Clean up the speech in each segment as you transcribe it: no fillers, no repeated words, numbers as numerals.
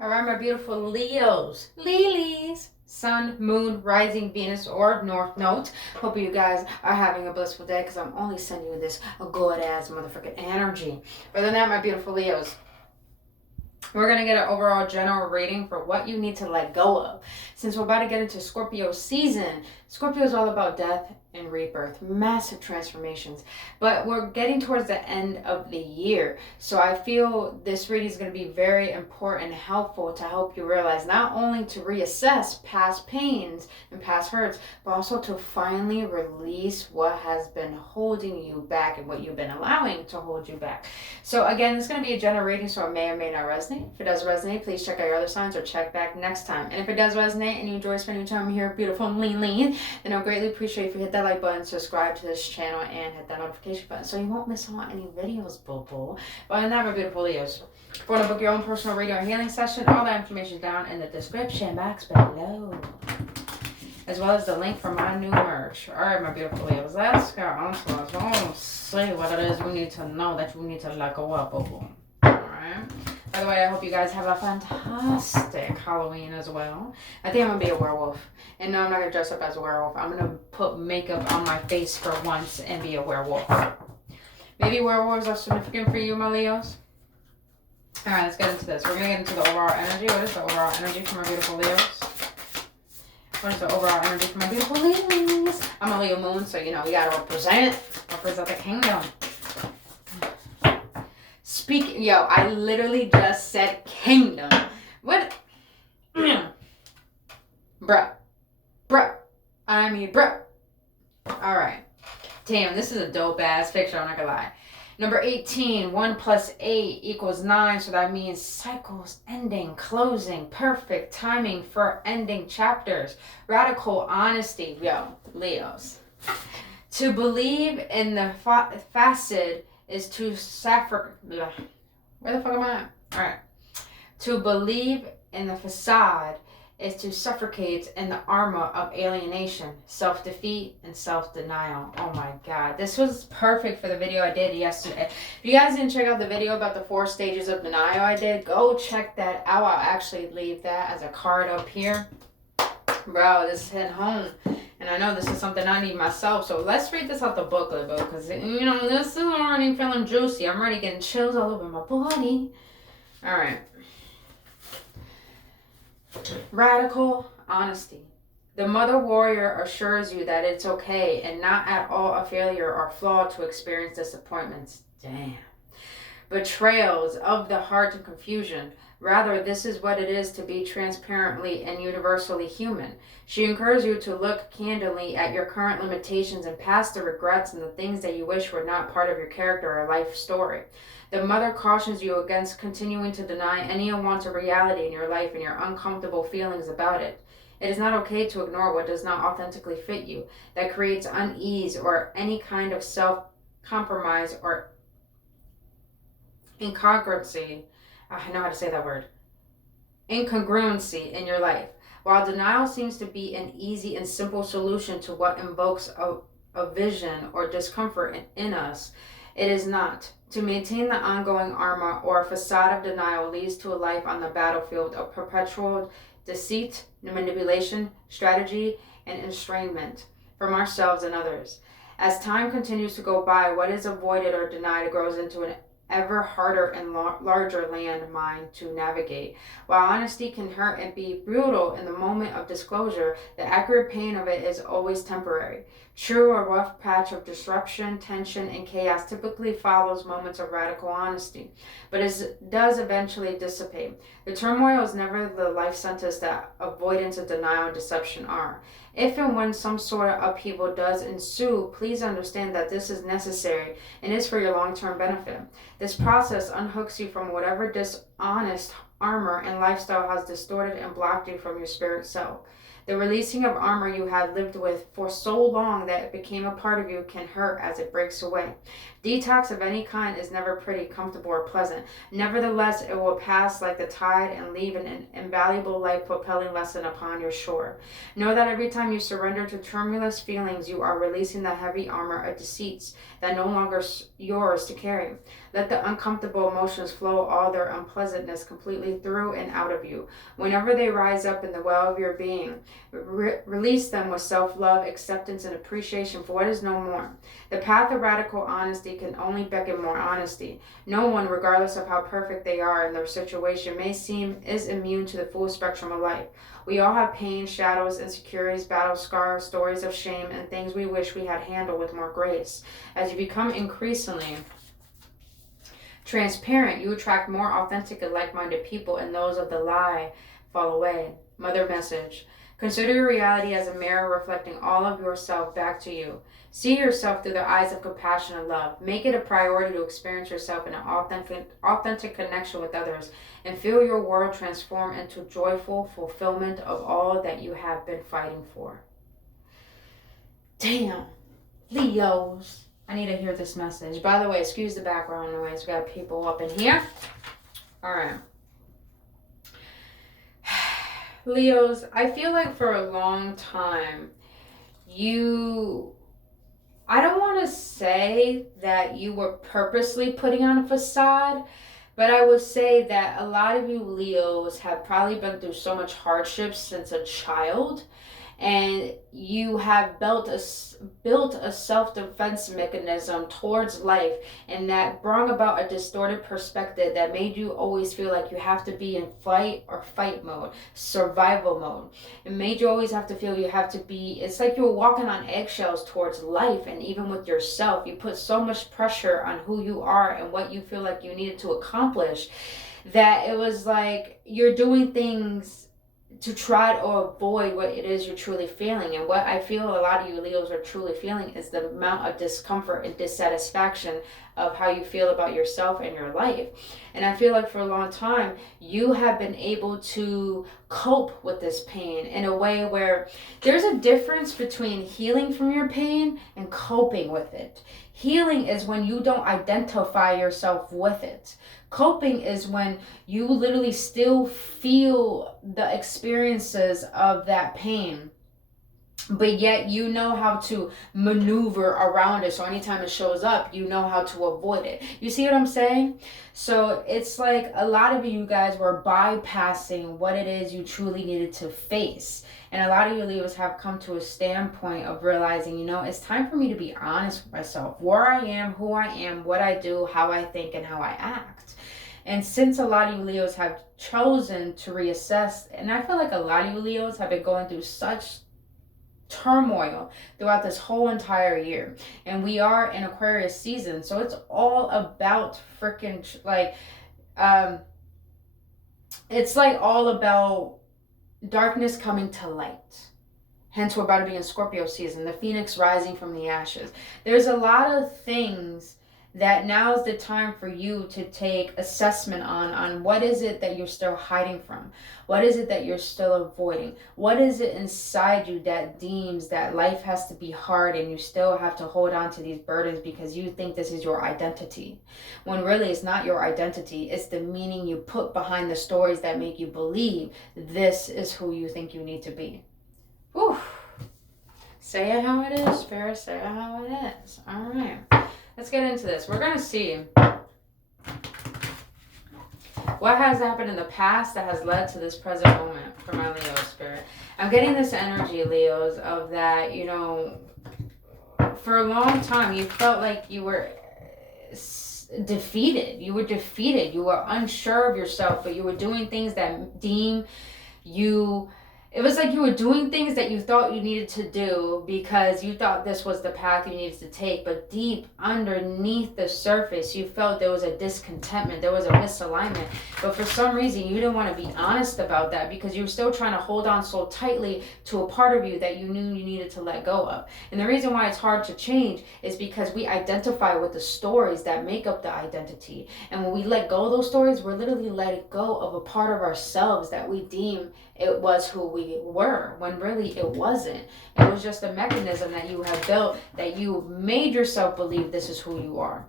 All right, my beautiful Leos, Lilies, Sun, Moon, Rising, Venus, or North Node. Hope you guys are having a blissful day because I'm only sending you this good ass motherfucking energy. Other than that, my beautiful Leos, we're going to get an overall general rating for what you need to let go of. Since we're about to get into Scorpio season, Scorpio is all about death and rebirth, massive transformations. But we're getting towards the end of the year. So I feel this reading is going to be very important and helpful to help you realize not only to reassess past pains and past hurts, but also to finally release what has been holding you back and what you've been allowing to hold you back. So again, this is going to be a general reading, so it may or may not resonate. If it does resonate, please check out your other signs or check back next time. And if it does resonate and you enjoy spending your time here, beautiful and lean, then I'll greatly appreciate if you hit that like button, subscribe to this channel, and hit that notification button so you won't miss out on any videos, boo-boo. But other than that, my beautiful Leos, if you want to book your own personal reading or healing session, all that information is down in the description box below, as well as the link for my new merch. All right, my beautiful Leos, let's go on to us. Let's see what it is we need to know that you need to let go of, boo-boo. All right. By the way, I hope you guys have a fantastic Halloween as well. I think I'm going to be a werewolf. And no, I'm not going to dress up as a werewolf. I'm going to put makeup on my face for once and be a werewolf. Maybe werewolves are significant for you, my Leos. All right, let's get into this. We're going to get into the overall energy. What is the overall energy for my beautiful Leos? What is the overall energy for my beautiful Leos? I'm a Leo moon, so, you know, we got to represent the kingdom. Speaking, yo, I literally just said kingdom. What? Bruh. I mean, bruh. Alright. Damn, this is a dope ass picture, I'm not gonna lie. Number 18, 1 plus 8 equals 9. So that means cycles, ending, closing, perfect timing for ending chapters. Radical honesty. Yo, Leos. To believe in the facet is to sacrifice. Where the fuck am I at? Alright. To believe in the facade is to suffocate in the armor of alienation, self-defeat, and self-denial. Oh my god. This was perfect for the video I did yesterday. If you guys didn't check out the video about the 4 stages of denial I did, go check that out. I'll actually leave that as a card up here. Bro, this hit home. And I know this is something I need myself. So let's read this out the booklet, bro. Because, you know, this is already feeling juicy. I'm already getting chills all over my body. Alright. Radical honesty. The mother warrior assures you that it's okay and not at all a failure or flaw to experience disappointments. Damn. Betrayals of the heart and confusion. Rather, this is what it is to be transparently and universally human. She encourages you to look candidly at your current limitations and past the regrets and the things that you wish were not part of your character or life story. The mother cautions you against continuing to deny any unwanted reality in your life and your uncomfortable feelings about it. It is not okay to ignore what does not authentically fit you, that creates unease or any kind of self-compromise or incongruency. I know how to say that word. Incongruency in your life. While denial seems to be an easy and simple solution to what invokes a vision or discomfort in us, it is not. To maintain the ongoing armor or facade of denial leads to a life on the battlefield of perpetual deceit, manipulation, strategy, and estrangement from ourselves and others. As time continues to go by, what is avoided or denied grows into an ever harder and larger landmine to navigate. While honesty can hurt and be brutal in the moment of disclosure, the accurate pain of it is always temporary. True, a rough patch of disruption, tension, and chaos typically follows moments of radical honesty, but it does eventually dissipate. The turmoil is never the life sentence that avoidance and denial and deception are. If and when some sort of upheaval does ensue, please understand that this is necessary and is for your long-term benefit. This process unhooks you from whatever dishonest armor and lifestyle has distorted and blocked you from your spirit self. The releasing of armor you had lived with for so long that it became a part of you can hurt as it breaks away. Detox of any kind is never pretty, comfortable, or pleasant. Nevertheless, it will pass like the tide and leave an invaluable life-propelling lesson upon your shore. Know that every time you surrender to tremulous feelings, you are releasing the heavy armor of deceits that no longer yours to carry. Let the uncomfortable emotions flow all their unpleasantness completely through and out of you. Whenever they rise up in the well of your being, release them with self-love, acceptance, and appreciation for what is no more. The path of radical honesty can only beckon more honesty. No one, regardless of how perfect they are in their situation, may seem is immune to the full spectrum of life. We all have pain, shadows, insecurities, battle scars, stories of shame, and things we wish we had handled with more grace. As you become increasingly transparent, you attract more authentic and like-minded people, and those of the lie fall away. Mother message. Consider your reality as a mirror reflecting all of yourself back to you. See yourself through the eyes of compassion and love. Make it a priority to experience yourself in an authentic connection with others, and feel your world transform into joyful fulfillment of all that you have been fighting for. Damn. Leos. I need to hear this message. By the way, excuse the background noise. We got people up in here. All right. Leos, I feel like for a long time, I don't want to say that you were purposely putting on a facade, but I would say that a lot of you Leos have probably been through so much hardship since a child, and you have built a self-defense mechanism towards life, and that brought about a distorted perspective that made you always feel like you have to be in fight mode, survival mode. It made you always have to feel you have to be, it's like you're walking on eggshells towards life, and even with yourself, you put so much pressure on who you are and what you feel like you needed to accomplish, that it was like you're doing things to try to avoid what it is you're truly feeling. And what I feel a lot of you Leos are truly feeling is the amount of discomfort and dissatisfaction of how you feel about yourself and your life. And I feel like for a long time, you have been able to cope with this pain in a way where there's a difference between healing from your pain and coping with it. Healing is when you don't identify yourself with it. Coping is when you literally still feel the experiences of that pain, but yet you know how to maneuver around it. So anytime it shows up, you know how to avoid it. You see what I'm saying? So it's like a lot of you guys were bypassing what it is you truly needed to face. And a lot of you Leos have come to a standpoint of realizing, you know, it's time for me to be honest with myself, where I am, who I am, what I do, how I think, and how I act. And since a lot of you Leos have chosen to reassess, and I feel like a lot of you Leos have been going through such turmoil throughout this whole entire year, and we are in Aquarius season, so it's all about freaking it's like all about darkness coming to light. Hence, we're about to be in Scorpio season, the phoenix rising from the ashes. There's a lot of things that now is the time for you to take assessment on what is it that you're still hiding from? What is it that you're still avoiding? What is it inside you that deems that life has to be hard and you still have to hold on to these burdens because you think this is your identity? When really it's not your identity. It's the meaning you put behind the stories that make you believe this is who you think you need to be. Whew. Say it how it is, Spirit. Say it how it is. All right. Let's get into this. We're going to see what has happened in the past that has led to this present moment for my Leo Spirit. I'm getting this energy, Leos, of that, you know, for a long time you felt like you were defeated. You were defeated. You were unsure of yourself, but you were doing things that deem you... It was like you were doing things that you thought you needed to do because you thought this was the path you needed to take. But deep underneath the surface, you felt there was a discontentment. There was a misalignment. But for some reason, you didn't want to be honest about that because you were still trying to hold on so tightly to a part of you that you knew you needed to let go of. And the reason why it's hard to change is because we identify with the stories that make up the identity. And when we let go of those stories, we're literally letting go of a part of ourselves that we deem it was who we truly were, when really it wasn't. It was just a mechanism that you have built, that you made yourself believe this is who you are.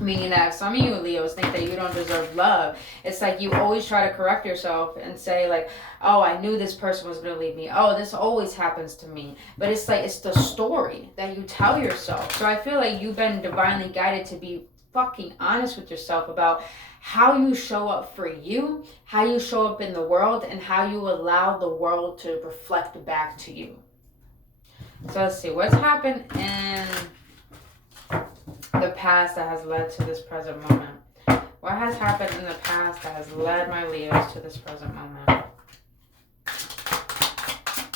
Meaning that some of you Leos think that you don't deserve love. It's like you always try to correct yourself and say like, oh, I knew this person was going to leave me. Oh, this always happens to me. But it's like, it's the story that you tell yourself. So I feel like you've been divinely guided to be fucking honest with yourself about how you show up for you, how you show up in the world, and how you allow the world to reflect back to you. So let's see, what's happened in the past that has led to this present moment? What has happened in the past that has led my Leos to this present moment? What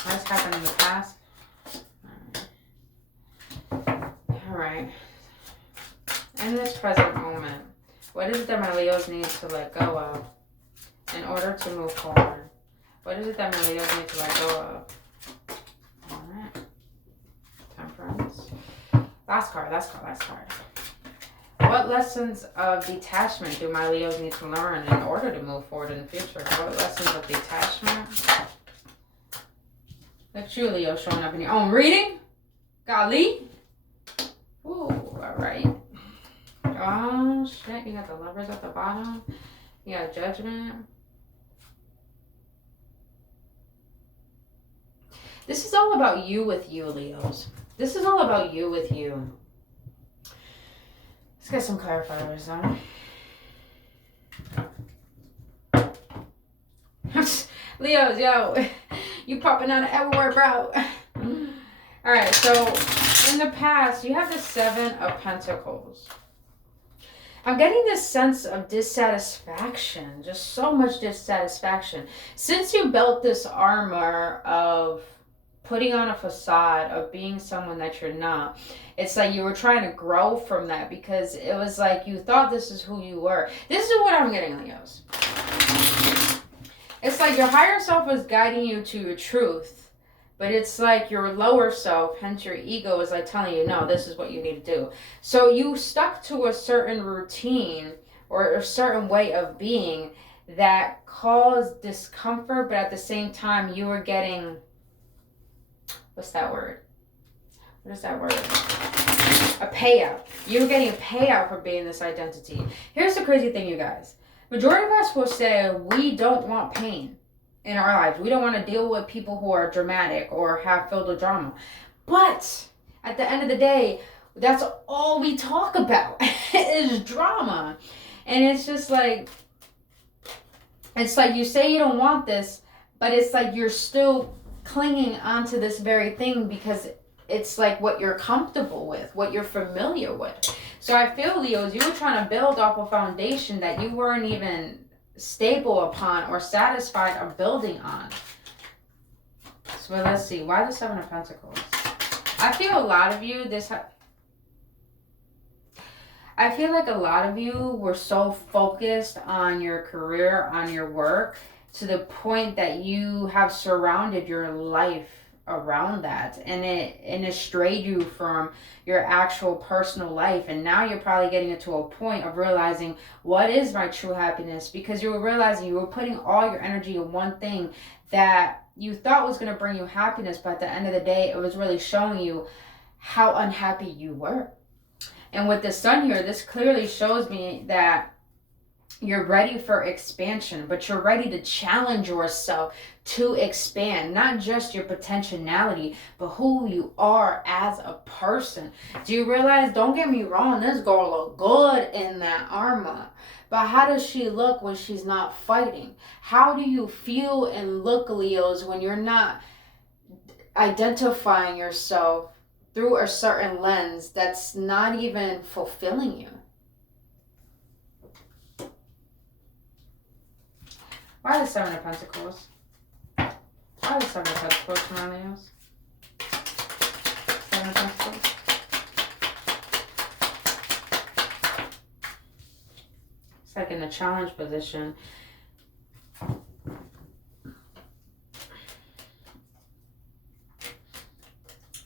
has happened in the past? All right. In this present moment, what is it that my Leos need to let go of in order to move forward? What is it that my Leos need to let go of? All right. Temperance. Last card. What lessons of detachment do my Leos need to learn in order to move forward in the future? What lessons of detachment? That's you, Leo, showing up in your own reading. Golly. Ooh, all right. Oh, shit. You got the Lovers at the bottom. You got Judgment. This is all about you with you, Leos. This is all about you with you. Let's get some clarifiers on. Leos, yo, you popping out of everywhere, bro. All right, so in the past, you have the Seven of Pentacles. I'm getting this sense of dissatisfaction, just so much dissatisfaction. Since you built this armor of putting on a facade of being someone that you're not, it's like you were trying to grow from that because it was like you thought this is who you were. This is what I'm getting, Leos. It's like your higher self was guiding you to your truth, but it's like your lower self, hence your ego, is like telling you, no, this is what you need to do. So you stuck to a certain routine or a certain way of being that caused discomfort, but at the same time you were getting, what's that word? What is that word? A payout. You were getting a payout for being this identity. Here's the crazy thing, you guys. Majority of us will say we don't want pain in our lives. We don't want to deal with people who are dramatic or have filled with drama. But at the end of the day, that's all we talk about is drama. And it's just like, it's like you say you don't want this, but it's like you're still clinging onto this very thing because it's like what you're comfortable with, what you're familiar with. So I feel, Leos, you were trying to build off a foundation that you weren't even stable upon or satisfied of building on. So let's see, why the Seven of Pentacles? I feel a lot of you, I feel like a lot of you were so focused on your career, on your work, to the point that you have surrounded your life around that, and it strayed you from your actual personal life. And now you're probably getting to a point of realizing, what is my true happiness? Because you were realizing you were putting all your energy in one thing that you thought was going to bring you happiness, but at the end of the day, it was really showing you how unhappy you were. And with the Sun here, this clearly shows me that you're ready for expansion, but you're ready to challenge yourself to expand, not just your potentiality, but who you are as a person. Do you realize, don't get me wrong, this girl look good in that armor, but how does she look when she's not fighting? How do you feel and look, Leos, when you're not identifying yourself through a certain lens that's not even fulfilling you? Why the Seven of Pentacles? Why the Seven of Pentacles for my Leos? Seven of Pentacles. It's like in a challenge position.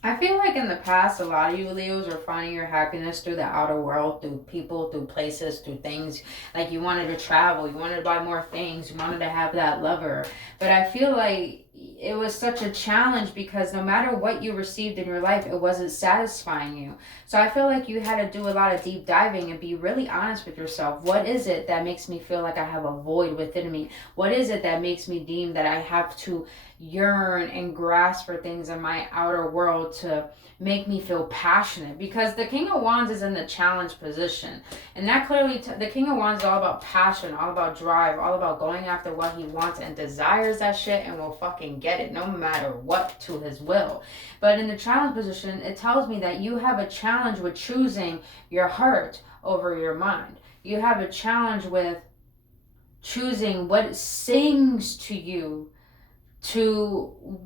I feel like in the past, a lot of you Leos are finding your happiness through the outer world, through people, through places, through things. Like you wanted to travel, you wanted to buy more things, you wanted to have that lover. But I feel like it was such a challenge because no matter what you received in your life, it wasn't satisfying you. So I feel like you had to do a lot of deep diving and be really honest with yourself. What is it that makes me feel like I have a void within me? What is it that makes me deem that I have to yearn and grasp for things in my outer world to make me feel passionate? Because the King of Wands is in the challenge position, and that clearly the King of Wands is all about passion, all about drive, all about going after what he wants and desires that shit and will fucking get it no matter what, to his will. But in the challenge position, it tells me that you have a challenge with choosing your heart over your mind. You have a challenge with choosing what sings to you. To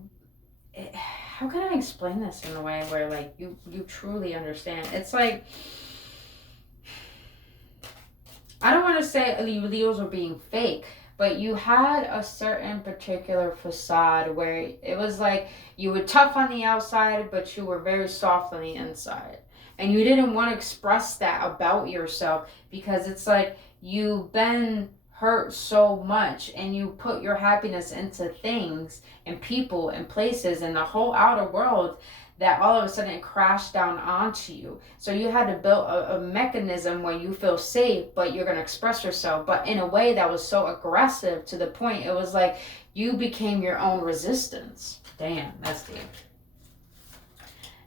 how can I explain this in a way where like you truly understand? It's like, I don't want to say you Leos are being fake, but you had a certain particular facade where it was like you were tough on the outside, but you were very soft on the inside. And you didn't want to express that about yourself because it's like you've been hurt so much and you put your happiness into things and people and places and the whole outer world that all of a sudden it crashed down onto you. So you had to build a mechanism where you feel safe, but you're going to express yourself, but in a way that was so aggressive to the point it was like you became your own resistance. Damn, that's deep.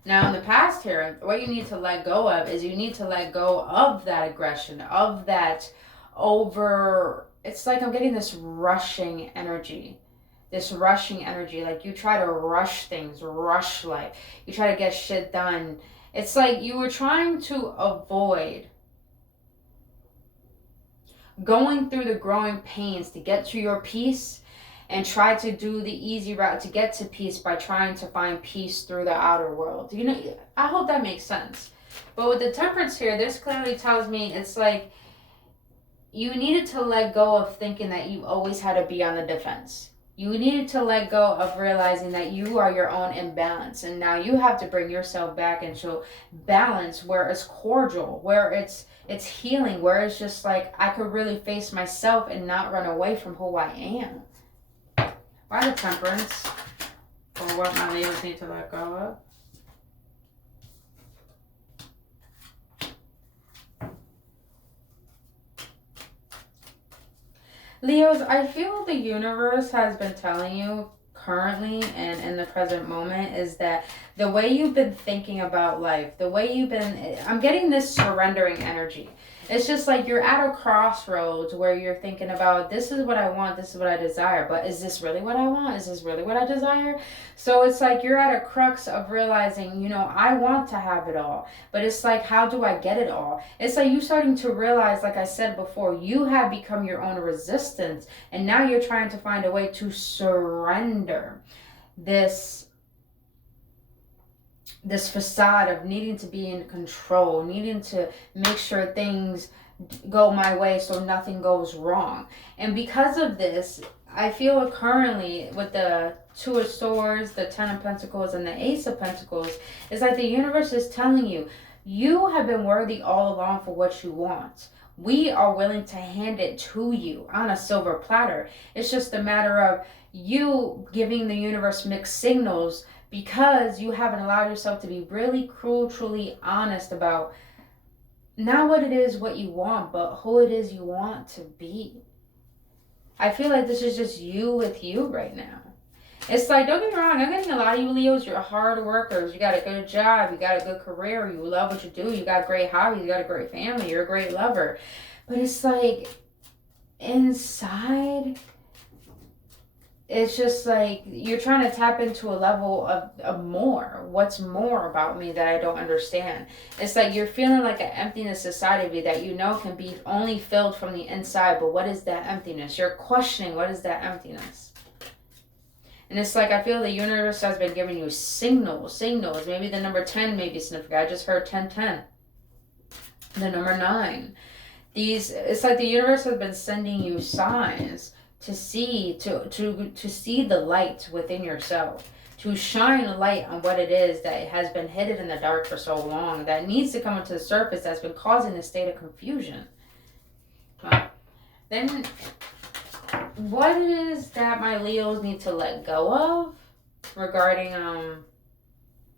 Now in the past here, what you need to let go of is you need to let go of that aggression, of that it's like I'm getting this rushing energy. Like you try to rush things, rush life. You try to get shit done. It's like you were trying to avoid going through the growing pains to get to your peace and try to do the easy route to get to peace by trying to find peace through the outer world. You know, I hope that makes sense. But with the Temperance here, this clearly tells me it's like you needed to let go of thinking that you always had to be on the defense. You needed to let go of realizing that you are your own imbalance. And now you have to bring yourself back into balance where it's cordial, where it's healing, where it's just like I could really face myself and not run away from who I am. Why the Temperance? Or what my Leos need to let go of? Leos, I feel the universe has been telling you currently and in the present moment is that the way you've been thinking about life, the way you've been, I'm getting this surrendering energy. It's just like you're at a crossroads where you're thinking about, this is what I want, this is what I desire, but is this really what I want? Is this really what I desire? So it's like you're at a crux of realizing, you know, I want to have it all, but it's like, how do I get it all? It's like you starting to realize, like I said before, you have become your own resistance, and now you're trying to find a way to surrender this facade of needing to be in control, needing to make sure things go my way so nothing goes wrong. And because of this, I feel currently with the Two of Swords, the Ten of Pentacles, and the Ace of Pentacles, it's like the universe is telling you, you have been worthy all along for what you want. We are willing to hand it to you on a silver platter. It's just a matter of you giving the universe mixed signals because you haven't allowed yourself to be really truly honest about not what it is what you want, but who it is you want to be. I feel like this is just you with you right now. It's like, don't get me wrong, I'm getting a lot of you Leos, you're hard workers, you got a good job, you got a good career, you love what you do, you got great hobbies, you got a great family, you're a great lover. But it's like, inside, it's just like you're trying to tap into a level of more. What's more about me that I don't understand? It's like you're feeling like an emptiness inside of you that you know can be only filled from the inside. But what is that emptiness? You're questioning, what is that emptiness? And it's like I feel the universe has been giving you signals. Maybe the number 10 may be significant. I just heard 1010. The number 9. It's like the universe has been sending you signs to see the light within yourself, to shine a light on what it is that has been hidden in the dark for so long, that needs to come to the surface, that's been causing this state of confusion. Then what it is that my Leos need to let go of regarding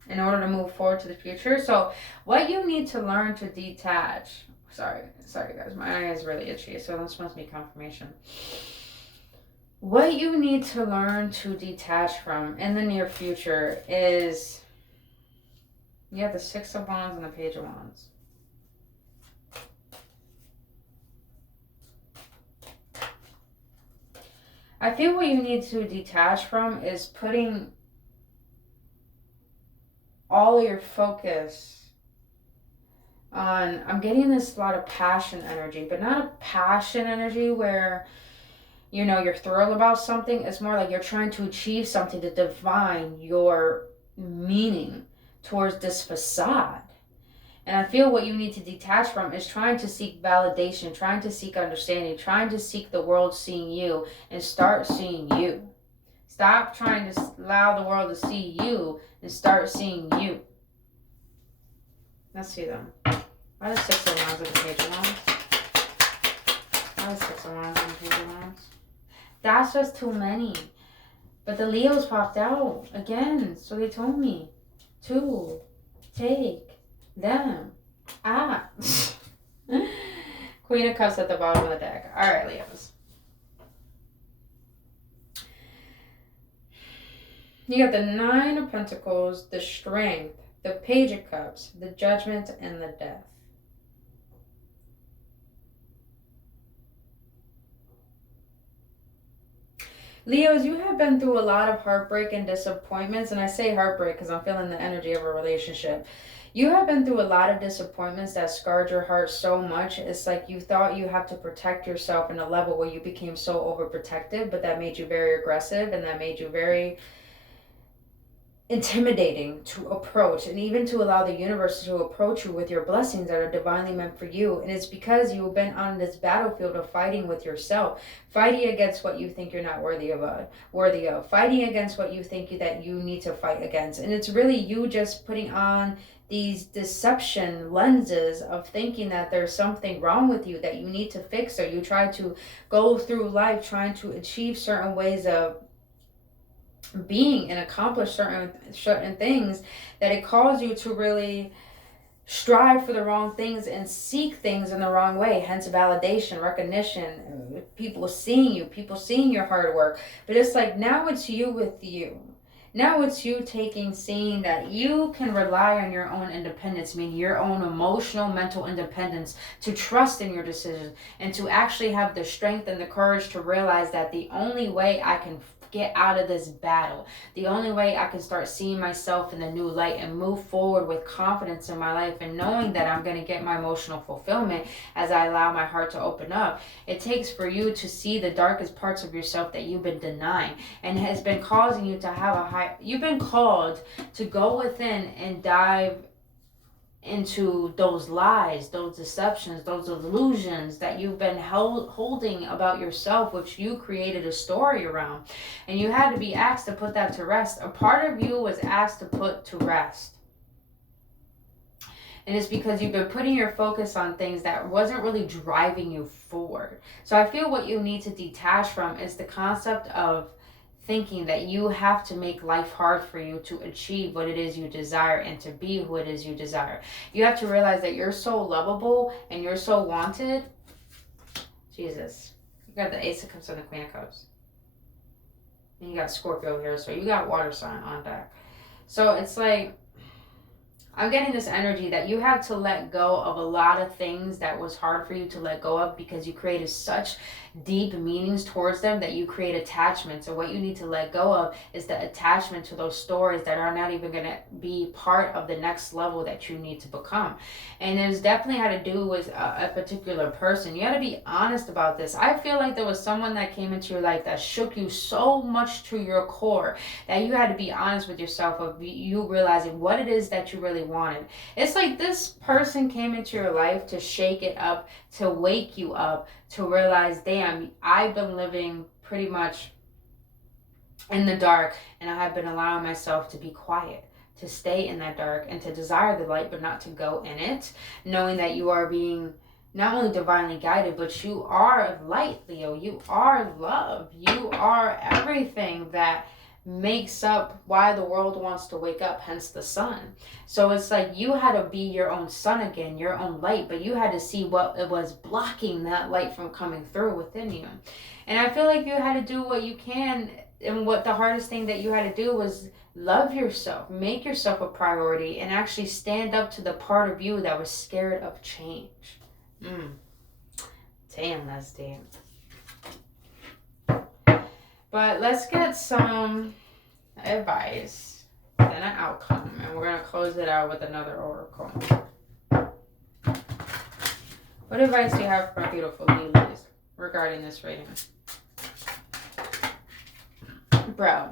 in order to move forward to the future. So what you need to learn to detach. Sorry guys, my eye is really itchy, so this must be confirmation. What you need to learn to detach from in the near future is, you have the Six of Wands and the Page of Wands. I feel what you need to detach from is putting all your focus on, I'm getting this lot of passion energy, but not a passion energy where, you know, you're thrilled about something. It's more like you're trying to achieve something to define your meaning towards this facade. And I feel what you need to detach from is trying to seek validation, trying to seek understanding, trying to seek the world seeing you and start seeing you. Stop trying to allow the world to see you and start seeing you. Let's see them. Why the Six of Wands and the Page of Wands? Why the Six of Wands and the Page of Wands? That's just too many. But the Leos popped out again, so they told me to take them out. Queen of Cups at the bottom of the deck. All right, Leos. You got the Nine of Pentacles, the Strength, the Page of Cups, the Judgment, and the Death. Leos, you have been through a lot of heartbreak and disappointments, and I say heartbreak because I'm feeling the energy of a relationship. You have been through a lot of disappointments that scarred your heart so much. It's like you thought you have to protect yourself in a level where you became so overprotective, but that made you very aggressive and that made you very intimidating to approach, and even to allow the universe to approach you with your blessings that are divinely meant for you. And it's because you've been on this battlefield of fighting with yourself, fighting against what you think you're not worthy of, fighting against what you think that you need to fight against. And it's really you just putting on these deception lenses of thinking that there's something wrong with you that you need to fix, or you try to go through life trying to achieve certain ways of being and accomplish certain things, that it calls you to really strive for the wrong things and seek things in the wrong way. Hence validation, recognition, people seeing you, people seeing your hard work. But it's like now it's you with you. Now it's you seeing that you can rely on your own independence, meaning your own emotional, mental independence, to trust in your decisions and to actually have the strength and the courage to realize that the only way I can get out of this battle, the only way I can start seeing myself in the new light and move forward with confidence in my life and knowing that I'm going to get my emotional fulfillment as I allow my heart to open up, it takes for you to see the darkest parts of yourself that you've been denying and has been causing you to have you've been called to go within and dive into those lies, those deceptions, those illusions that you've been holding about yourself, which you created a story around. And you had to be asked to put that to rest. A part of you was asked to put to rest. And it's because you've been putting your focus on things that wasn't really driving you forward. So I feel what you need to detach from is the concept of thinking that you have to make life hard for you to achieve what it is you desire and to be who it is you desire. You have to realize that you're so lovable and you're so wanted. Jesus. You got the Ace of Cups and the Queen of Cups. And you got Scorpio here, so you got water sign on deck. So it's like, I'm getting this energy that you have to let go of a lot of things that was hard for you to let go of because you created such deep meanings towards them that you create attachments. So what you need to let go of is the attachment to those stories that are not even going to be part of the next level that you need to become. And it's definitely had to do with a particular person. You got to be honest about this. I feel like there was someone that came into your life that shook you so much to your core that you had to be honest with yourself of you realizing what it is that you really wanted. It's like this person came into your life to shake it up, to wake you up, to realize, damn, I've been living pretty much in the dark and I have been allowing myself to be quiet, to stay in that dark and to desire the light but not to go in it, knowing that you are being not only divinely guided, but you are light, Leo. You are love. You are everything that makes up why the world wants to wake up, hence the sun. So it's like you had to be your own sun again, your own light, but you had to see what it was blocking that light from coming through within you. And I feel like you had to do what you can, and what the hardest thing that you had to do was love yourself, make yourself a priority, and actually stand up to the part of you that was scared of change. Damn, that's deep. But let's get some advice, then an outcome, and we're going to close it out with another oracle. What advice do you have for my beautiful ladies regarding this reading? Bro.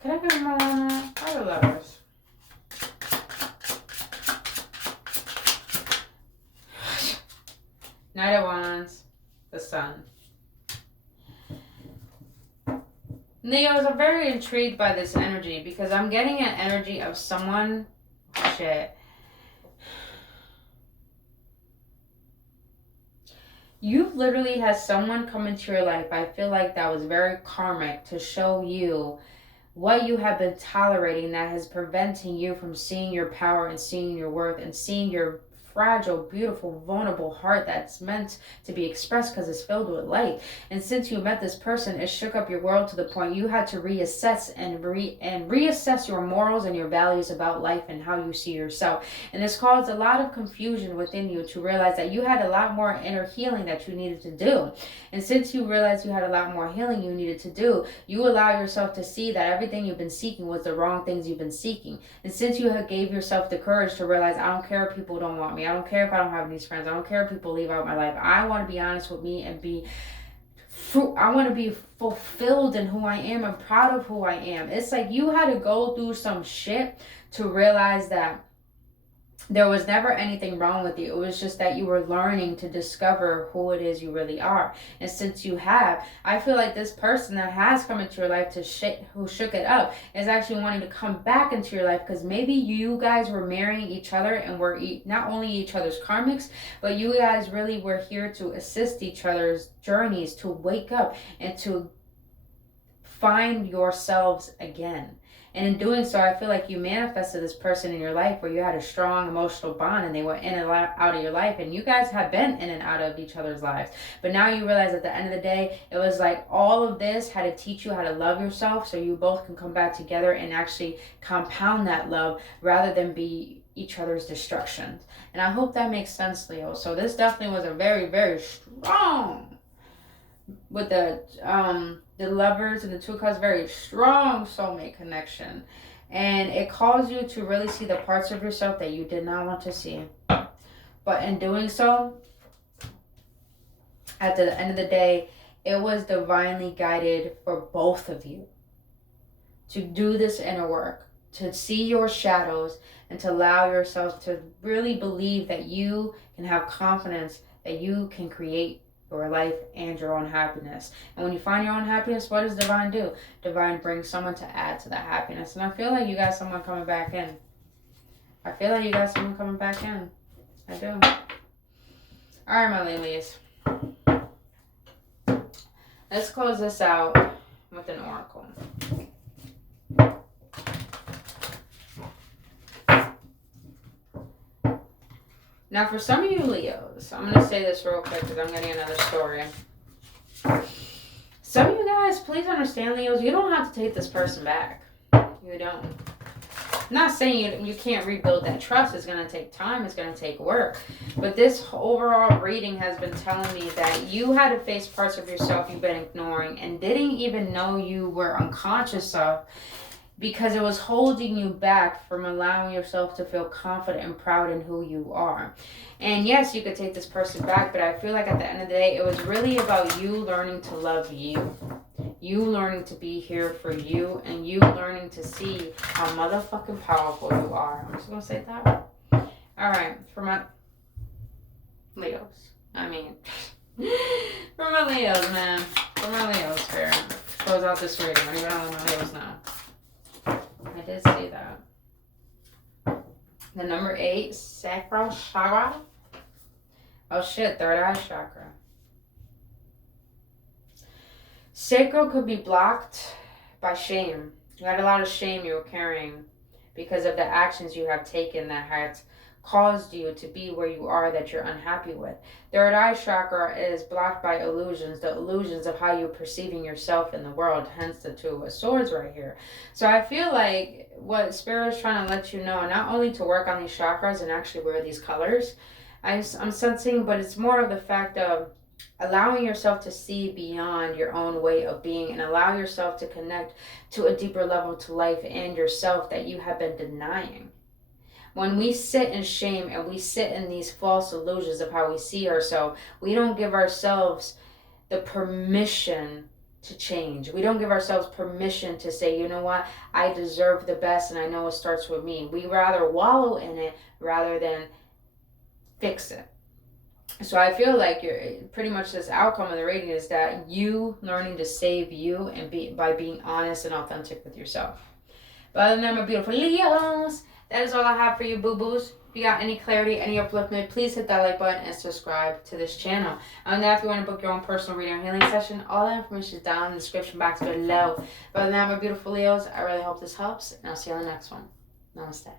Can I get more on that? Or the Lovers? Knight of Wands, the Sun. Leos, I'm very intrigued by this energy because I'm getting an energy of someone. Shit. You've literally had someone come into your life. I feel like that was very karmic to show you what you have been tolerating that is preventing you from seeing your power and seeing your worth and seeing your fragile, beautiful, vulnerable heart that's meant to be expressed because it's filled with light. And since you met this person, it shook up your world to the point you had to reassess and reassess your morals and your values about life and how you see yourself. And this caused a lot of confusion within you to realize that you had a lot more inner healing that you needed to do. And since you realized you had a lot more healing you needed to do, you allow yourself to see that everything you've been seeking was the wrong things you've been seeking. And since you gave yourself the courage to realize, I don't care if people don't want me, I don't care if I don't have these friends, I don't care if people leave out my life, I want to be honest with me and I want to be fulfilled in who I am and proud of who I am. It's like you had to go through some shit to realize that there was never anything wrong with you. It was just that you were learning to discover who it is you really are. And since you have, I feel like this person that has come into your life who shook it up is actually wanting to come back into your life because maybe you guys were marrying each other and were not only each other's karmics, but you guys really were here to assist each other's journeys to wake up and to find yourselves again. And in doing so, I feel like you manifested this person in your life where you had a strong emotional bond and they were in and out of your life. And you guys have been in and out of each other's lives. But now you realize at the end of the day, it was like all of this had to teach you how to love yourself so you both can come back together and actually compound that love rather than be each other's destruction. And I hope that makes sense, Leo. So this definitely was a very, very strong, with the Lovers and the Two of Cups, very strong soulmate connection. And it calls you to really see the parts of yourself that you did not want to see. But in doing so, at the end of the day, it was divinely guided for both of you to do this inner work, to see your shadows, and to allow yourself to really believe that you can have confidence that you can create your life and your own happiness. And when you find your own happiness, what does Divine do? Divine brings someone to add to that happiness. And I feel like you got someone coming back in. I do. Alright, my lilies. Let's close this out with an oracle. Now, for some of you Leos, I'm going to say this real quick because I'm getting another story. Some of you guys, please understand, Leos, you don't have to take this person back. You don't. I'm not saying you can't rebuild that trust. It's going to take time. It's going to take work. But this overall reading has been telling me that you had to face parts of yourself you've been ignoring and didn't even know you were unconscious of, because it was holding you back from allowing yourself to feel confident and proud in who you are. And yes, you could take this person back, but I feel like at the end of the day, it was really about you learning to love you. You learning to be here for you, and you learning to see how motherfucking powerful you are. I'm just going to say it that way. Alright, for my Leos. For my Leos, man. For my Leos here. Close out this reading. I don't even know my Leos now. I did see that. The number 8, sacral chakra. Oh shit, third eye chakra. Sacral could be blocked by shame. You had a lot of shame you were carrying because of the actions you have taken that had caused you to be where you are that you're unhappy with. Third eye chakra is blocked by illusions, the illusions of how you're perceiving yourself in the world, hence the 2 of Swords right here. So I feel like what Spirit is trying to let you know, not only to work on these chakras and actually wear these colors, I'm sensing, but it's more of the fact of allowing yourself to see beyond your own way of being and allow yourself to connect to a deeper level to life and yourself that you have been denying. When we sit in shame and we sit in these false illusions of how we see ourselves, we don't give ourselves the permission to change. We don't give ourselves permission to say, you know what, I deserve the best and I know it starts with me. We rather wallow in it rather than fix it. So I feel like you're pretty much this outcome of the reading is that you learning to save you and by being honest and authentic with yourself. But other than that, my beautiful Leos, that is all I have for you, boo-boos. If you got any clarity, any upliftment, please hit that like button and subscribe to this channel. And if you want to book your own personal reading or healing session, all that information is down in the description box below. But other than that, my beautiful Leos, I really hope this helps, and I'll see you on the next one. Namaste.